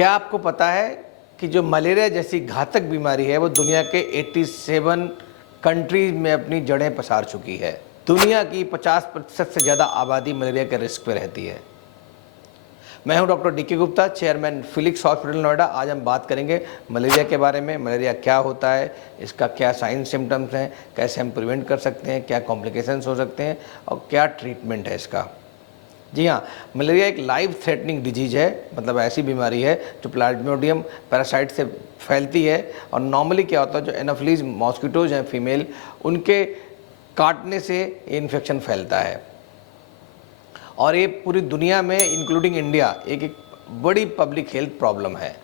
क्या आपको पता है कि जो मलेरिया जैसी घातक बीमारी है वो दुनिया के 87 कंट्रीज में अपनी जड़ें पसार चुकी है। दुनिया की 50% से ज़्यादा आबादी मलेरिया के रिस्क पे रहती है। मैं हूं डॉक्टर डी के Gupta, chairman Felix hospital Noida. आज हम बात करेंगे मलेरिया के बारे में। मलेरिया क्या होता है, इसका क्या साइन सिम्टम्स हैं, कैसे हम प्रिवेंट कर सकते हैं, क्या कॉम्प्लिकेशंस हो सकते हैं और क्या ट्रीटमेंट है इसका। जी हाँ, मलेरिया एक लाइफ थ्रेटनिंग डिजीज है, मतलब ऐसी बीमारी है जो प्लाज्मोडियम पैरासाइट से फैलती है। और नॉर्मली क्या होता है, जो एनोफिलीज मॉस्किटोज हैं फीमेल, उनके काटने से ये इन्फेक्शन फैलता है। और ये पूरी दुनिया में इंक्लूडिंग इंडिया एक बड़ी पब्लिक हेल्थ प्रॉब्लम है।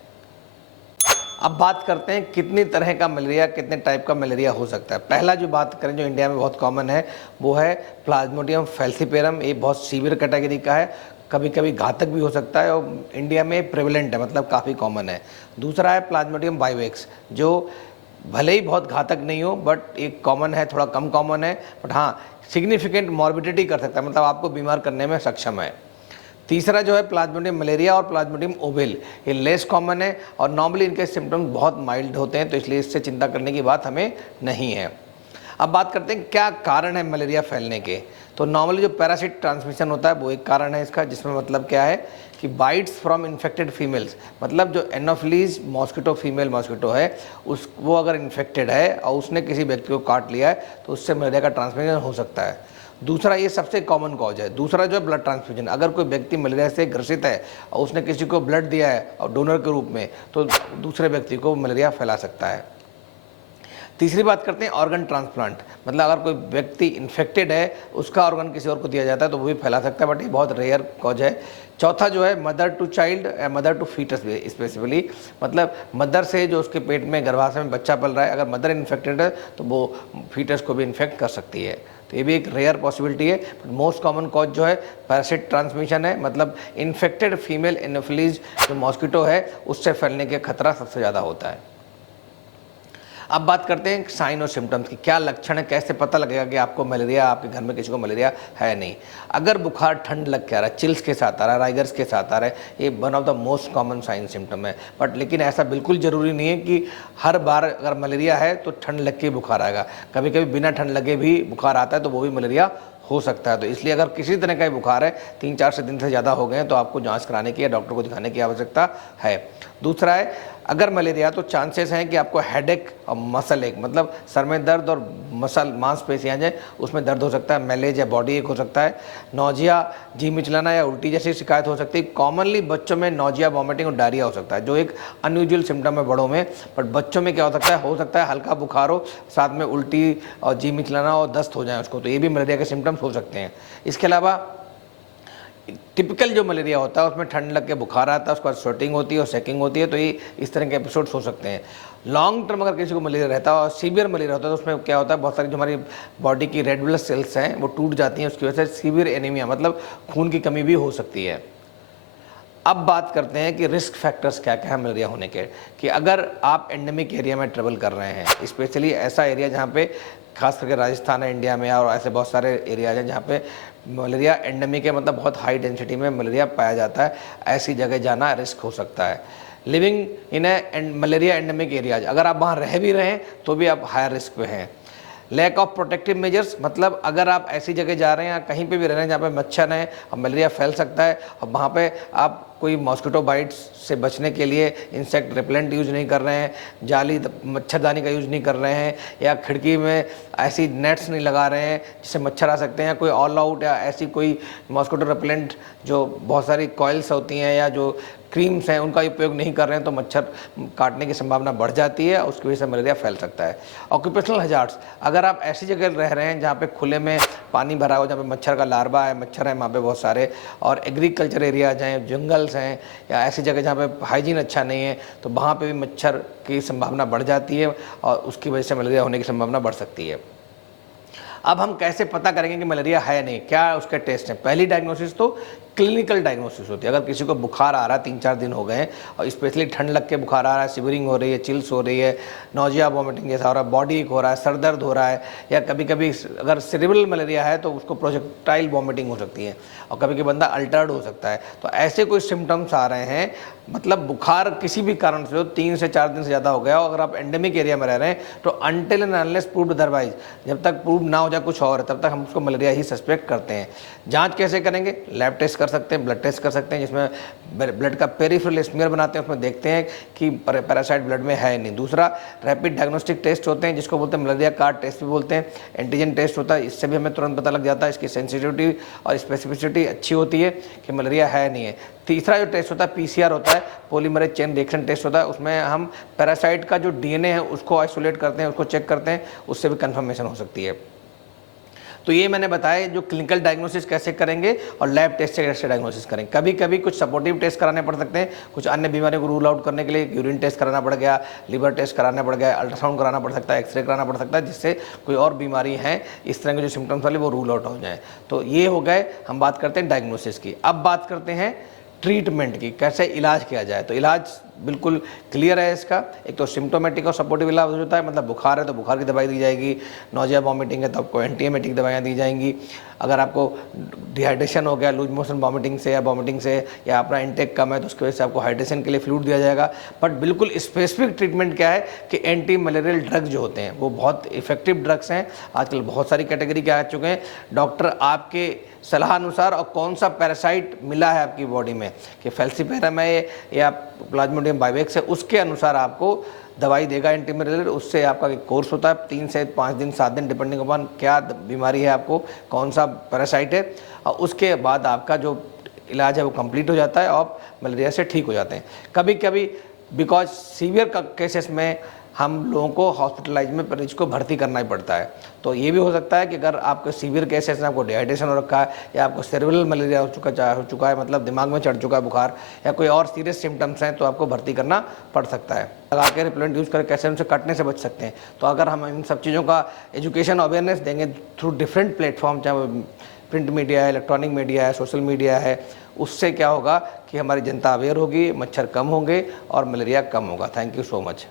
अब बात करते हैं कितनी तरह का मलेरिया, कितने टाइप का मलेरिया हो सकता है। पहला जो बात करें, जो इंडिया में बहुत कॉमन है, वो है प्लाज्मोडियम फैल्सीपेरम। ये बहुत सीवियर कैटेगरी का है, कभी कभी घातक भी हो सकता है और इंडिया में प्रेवलेंट है, मतलब काफ़ी कॉमन है। दूसरा है प्लाज्मोडियम वाइवेक्स, जो भले ही बहुत घातक नहीं हो बट एक कॉमन है, थोड़ा कम कॉमन है, बट हाँ सिग्निफिकेंट मॉर्बिडिटी कर सकता है, मतलब आपको बीमार करने में सक्षम है। तीसरा जो है प्लाज्मोडियम मलेरिया और प्लाज्मोडियम ओवेल, ये लेस कॉमन है और नॉर्मली इनके सिम्टम्स बहुत माइल्ड होते हैं, तो इसलिए इससे चिंता करने की बात हमें नहीं है। अब बात करते हैं क्या कारण है मलेरिया फैलने के। तो नॉर्मली जो पैरासिट ट्रांसमिशन होता है वो एक कारण है इसका, जिसमें मतलब क्या है कि बाइट्स फ्रॉम इन्फेक्टेड फीमेल्स, मतलब जो एनोफिलीज मॉस्किटो फीमेल मॉस्किटो है वो अगर इन्फेक्टेड है और उसने किसी व्यक्ति को काट लिया है तो उससे मलेरिया का ट्रांसमिशन हो सकता है। दूसरा, ये सबसे कॉमन कॉज है। दूसरा जो है ब्लड ट्रांसफ्यूजन, अगर कोई व्यक्ति मलेरिया से ग्रसित है और उसने किसी को ब्लड दिया है और डोनर के रूप में, तो दूसरे व्यक्ति को मलेरिया फैला सकता है। तीसरी बात करते हैं ऑर्गन ट्रांसप्लांट, मतलब अगर कोई व्यक्ति इन्फेक्टेड है, उसका ऑर्गन किसी और को दिया जाता है तो वो भी फैला सकता है, बट ये बहुत रेयर कॉज है। चौथा जो है mother to child, mother to fetus specifically, मतलब मदर से जो उसके पेट में गर्भाशय में बच्चा पल रहा है, अगर मदर इन्फेक्टेड है तो वो फीटस को भी इन्फेक्ट कर सकती है। तो ये भी एक रेयर पॉसिबिलिटी है, बट मोस्ट कॉमन कॉज जो है पैरासिट ट्रांसमिशन है, मतलब इन्फेक्टेड फीमेल एनोफिलीज जो मॉस्किटो है उससे फैलने का खतरा सबसे ज़्यादा होता है। अब बात करते हैं साइन और सिम्टम्स की, क्या लक्षण है, कैसे पता लगेगा कि आपको मलेरिया, आपके घर में किसी को मलेरिया है नहीं। अगर बुखार ठंड लग के आ रहा है, चिल्स के साथ आ रहा है, राइगर्स के साथ आ रहा है, ये one of the most common sign symptom है। बट लेकिन ऐसा बिल्कुल ज़रूरी नहीं है कि हर बार अगर मलेरिया है तो ठंड लग के बुखार आएगा। कभी कभी बिना ठंड लगे भी बुखार आता है तो वो भी मलेरिया हो सकता है। तो इसलिए अगर किसी तरह का बुखार है, 3-4 दिन से ज़्यादा हो गए हैं, तो आपको जांच कराने की या डॉक्टर को दिखाने की आवश्यकता है। दूसरा है, अगर मलेरिया तो चांसेस हैं कि आपको हेडेक और मसल एक, मतलब सर में दर्द और मसल मांसपेशियां हैं उसमें दर्द हो सकता है, मैलेज या बॉडी एक हो सकता है, नौजिया, जी मिचलाना या उल्टी जैसी शिकायत हो सकती है। कॉमनली बच्चों में नौजिया, वॉमिटिंग और डायरिया हो सकता है, जो एक अनयूजुअल सिम्टम है बड़ों में, बट बच्चों में क्या हो सकता है हल्का बुखार हो, साथ में उल्टी और जी मिचलाना और दस्त हो जाए उसको, तो ये भी मलेरिया के सिम्टम्स हो सकते हैं। इसके अलावा टिपिकल जो मलेरिया होता है उसमें ठंड लग के बुखार आता है, उसके बाद स्वेटिंग होती है और सेकिंग होती है, तो ये इस तरह के एपिसोड्स हो सकते हैं। लॉन्ग टर्म अगर किसी को मलेरिया रहता है और सीवियर मलेरिया होता है तो उसमें क्या होता है, बहुत सारी जो हमारी बॉडी की रेड ब्लड सेल्स हैं वो टूट जाती हैं, उसकी वजह से सीवियर एनीमिया, मतलब खून की कमी भी हो सकती है। अब बात करते हैं कि रिस्क फैक्टर्स क्या क्या है मलेरिया होने के, कि अगर आप एंडेमिक एरिया में ट्रेवल कर रहे हैं, स्पेशली ऐसा एरिया जहाँ पे खास करके राजस्थान है इंडिया में, और ऐसे बहुत सारे एरियाज हैं जहाँ पे मलेरिया एंडेमिक है, मतलब बहुत हाई डेंसिटी में मलेरिया पाया जाता है, ऐसी जगह जाना रिस्क हो सकता है। Living in A malaria endemic areas, अगर आप वहाँ रह भी रहे हैं तो भी आप हाई रिस्क पे हैं। लैक ऑफ प्रोटेक्टिव मेजर्स, मतलब अगर आप ऐसी जगह जा रहे हैं या कहीं पे भी रह रहे हैं जहाँ पे मच्छर है और मलेरिया फैल सकता है, और वहाँ पे आप कोई मॉस्किटो बाइट्स से बचने के लिए इंसेक्ट रिपेलेंट यूज़ नहीं कर रहे हैं, जाली मच्छरदानी का यूज़ नहीं कर रहे हैं, या खिड़की में ऐसी नेट्स नहीं लगा रहे हैं जिससे मच्छर आ सकते हैं, कोई ऑल आउट या ऐसी कोई मॉस्किटो रिपेलेंट जो बहुत सारी कॉइल्स होती हैं या जो क्रीम्स हैं उनका उपयोग नहीं कर रहे हैं, तो मच्छर काटने की संभावना बढ़ जाती है, उसकी वजह से मलेरिया फैल सकता है। ऑक्यूपेशनल हजार्ड्स, अगर आप ऐसी जगह रह रहे हैं जहाँ पे खुले में पानी भरा हो, जहाँ पे मच्छर का लार्वा है, मच्छर है वहाँ पे बहुत सारे, और एग्रीकल्चर एरियाज हैं, जंगल्स हैं, या ऐसी जगह जहाँ पे हाइजीन अच्छा नहीं है, तो वहाँ पे भी मच्छर की संभावना बढ़ जाती है और उसकी वजह से मलेरिया होने की संभावना बढ़ सकती है। अब हम कैसे पता करेंगे कि मलेरिया है नहीं, क्या उसके टेस्ट हैं। पहली डायग्नोसिस तो क्लिनिकल डायग्नोसिस होती है। अगर किसी को बुखार आ रहा है, 3-4 दिन हो गए हैं और स्पेशली ठंड लग के बुखार आ रहा है, शिवरिंग हो रही है, चिल्स हो रही है, नौजिया वॉमिटिंग जैसा हो रहा है, बॉडी एक हो रहा है, सर दर्द हो रहा है, या कभी कभी अगर सेरेब्रल मलेरिया है तो उसको प्रोजेक्टाइल वॉमिटिंग हो सकती है और कभी कभी बंदा अल्टर्ड हो सकता है। तो ऐसे कोई सिम्टम्स आ रहे हैं, मतलब बुखार किसी भी कारण से हो, 3 से 4 दिन से ज़्यादा हो गया, और अगर आप एंडेमिक एरिया में रह रहे हैं तो until and unless proved otherwise, जब तक प्रूव ना हो जाए कुछ और, तब तक हम उसको मलेरिया ही सस्पेक्ट करते हैं। जांच कैसे करेंगे? लैब टेस्ट कर सकते हैं, ब्लड टेस्ट कर सकते हैं, जिसमें ब्लड का पेरिफेरल स्मीयर बनाते हैं, उसमें देखते हैं कि पैरासाइट ब्लड में है नहीं। दूसरा रैपिड डायग्नोस्टिक टेस्ट होते हैं, जिसको बोलते हैं मलेरिया कार्ड टेस्ट भी बोलते हैं, एंटीजन टेस्ट होता है, इससे भी हमें तुरंत पता लग जाता है, इसकी सेंसिटिविटी और स्पेसिफिसिटी अच्छी होती है कि मलेरिया है नहीं है। तीसरा जो टेस्ट होता है पीसीआर होता है, पॉलीमरेज चेन रिएक्शन टेस्ट होता है, उसमें हम पैरासाइट का जो डीएनए है उसको आइसोलेट करते हैं, उसको चेक करते हैं, उससे भी कंफर्मेशन हो सकती है। तो ये मैंने बताया जो क्लिनिकल डायग्नोसिस कैसे करेंगे और लैब टेस्ट से कैसे डायग्नोसिस करें। कभी कभी कुछ सपोर्टिव टेस्ट कराने पड़ सकते हैं, कुछ अन्य बीमारियों को रूल आउट करने के लिए यूरिन टेस्ट कराना पड़ गया, लिवर टेस्ट कराना पड़ गया, अल्ट्रासाउंड कराना पड़ सकता है, एक्सरे कराना पड़ सकता है, जिससे कोई और बीमारी है इस तरह के जो सिम्टम्स वाले वो रूल आउट हो जाए। तो ये हो गए, हम बात करते हैं डायग्नोसिस की। अब बात करते हैं ट्रीटमेंट की, कैसे इलाज किया जाए। तो इलाज बिल्कुल क्लियर है इसका। एक तो सिम्टोमेटिक और सपोर्टिव इलाज होता है, मतलब बुखार है तो बुखार की दवाई दी जाएगी, नौजिया वॉमिटिंग है तो आपको एंटीएमेटिक दवाइयाँ दी जाएंगी। अगर आपको डिहाइड्रेशन हो गया लूज मोशन वॉमिटिंग से या अपना इंटेक कम है तो उसकी वजह से आपको हाइड्रेशन के लिए फ्लूइड दिया जाएगा। बट बिल्कुल स्पेसिफिक ट्रीटमेंट क्या है कि एंटी मलेरियल ड्रग जो होते हैं वो बहुत इफेक्टिव ड्रग्स हैं। आजकल बहुत सारी कैटेगरी के आ चुके हैं। डॉक्टर आपके सलाह अनुसार और कौन सा पैरासाइट मिला है आपकी बॉडी में कि फैल्सीपेरम है या प्लाज्मोडियम बाइवेक्स है, उसके अनुसार आपको दवाई देगा एंटी मलेरियल। उससे आपका एक कोर्स होता है 3 से 5 दिन 7 दिन डिपेंडिंग अपॉन क्या बीमारी है, आपको कौन सा पैरासाइट है, और उसके बाद आपका जो इलाज है वो कंप्लीट हो जाता है और मलेरिया से ठीक हो जाते हैं। कभी कभी बिकॉज सीवियर केसेस में हम लोगों को हॉस्पिटलाइज में मरीज को भर्ती करना ही पड़ता है। तो ये भी हो सकता है कि अगर आपके सीवियर केसेस में आपको डिहाइड्रेशन हो रखा है या आपको सेरेब्रल मलेरिया हो चुका है, मतलब दिमाग में चढ़ चुका है बुखार, या कोई और सीरियस सिम्टम्स हैं, तो आपको भर्ती करना पड़ सकता है। लगा के रिपेलेंट यूज़ करके कैसे उनसे कटने से बच सकते हैं। तो अगर हम इन सब चीज़ों का एजुकेशन अवेयरनेस देंगे थ्रू डिफरेंट प्लेटफॉर्म, चाहे वो प्रिंट मीडिया है, इलेक्ट्रॉनिक मीडिया है, सोशल मीडिया है, उससे क्या होगा कि हमारी जनता अवेयर होगी, मच्छर कम होंगे और मलेरिया कम होगा। Thank you so much.